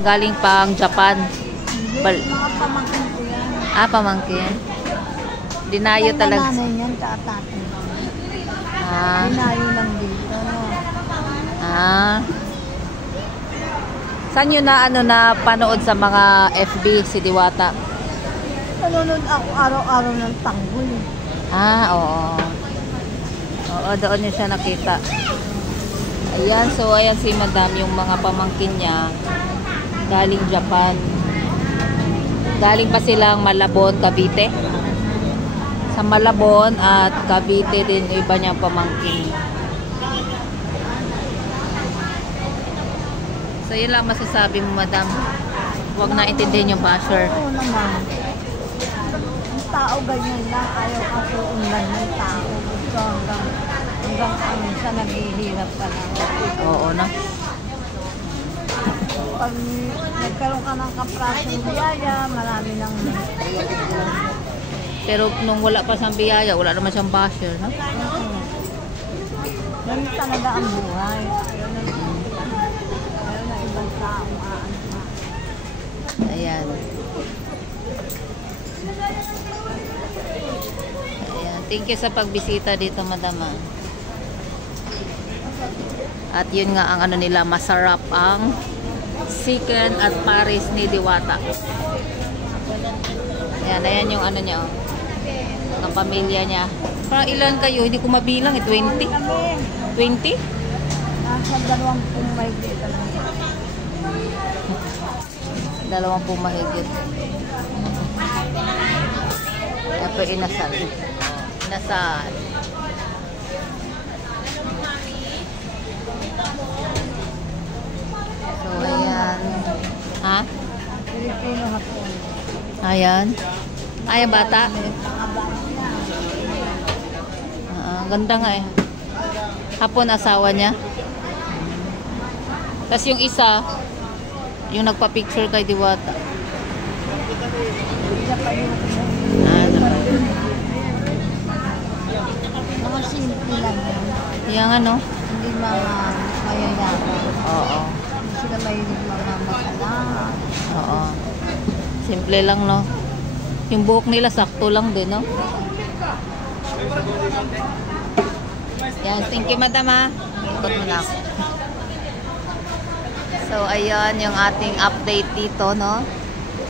Galing pang Japan. Mga pamangkin ko yan. Pamangkin. Dinayo talaga. Nanay niyan, tatay. Dinayo lang dito, no? Saan yun na panood sa mga FB si Diwata? Nanonood ako araw-araw ng tanggol. Oo. Oo, doon niya siya nakita. Ayan, so ayan si Madam, yung mga pamangkin niya galing Japan. Galing pa silang Malabon, Cavite. Sa Malabon at Cavite din yung iba niyang pamangkin. So yun lang masasabi mo, Madam. Huwag na intindihin yung basher. Oo naman. Ang tao ganyan lang, ayaw kasi unlan ng tao. Gusto hanggang sa naghihirap ka lang. Oo na. Pag nagkaroon ka ng kaprasong biyaya, marami nang... Pero nung wala pa siyang biyaya, wala naman siyang basher, no? Ganun talaga ang buhay. Ayaw na ibang taong aanma. Ayan. Ayan. Thank you sa pagbisita dito, Madam. At yun nga ang ano nila, masarap ang chicken at pares ni Diwata. Ayan, ayan yung ano niya, oh. Ang pamilya niya. Parang ilan kayo? Hindi ko mabilang, 20? 20? Nasa 20 mahigit lang. 20 mahigit. Ayan po, inasal. Inasal. So, ayan. Ha? Pilipino hapon. Ayan. Ayan, bata. Ganda nga eh. Hapon asawa niya. Tapos yung isa, yung nagpa-picture kay Diwata. Mga simple lang yan. Yung ano? Hindi mga mayayaman. Oo. Hindi sila mahilig mga masalamat. Oo. Simple lang, no? Yung buhok nila sakto lang din, no? Yan, thank you, Madam, ha. Ikot mo na ako. So, ayun yung ating update dito, no?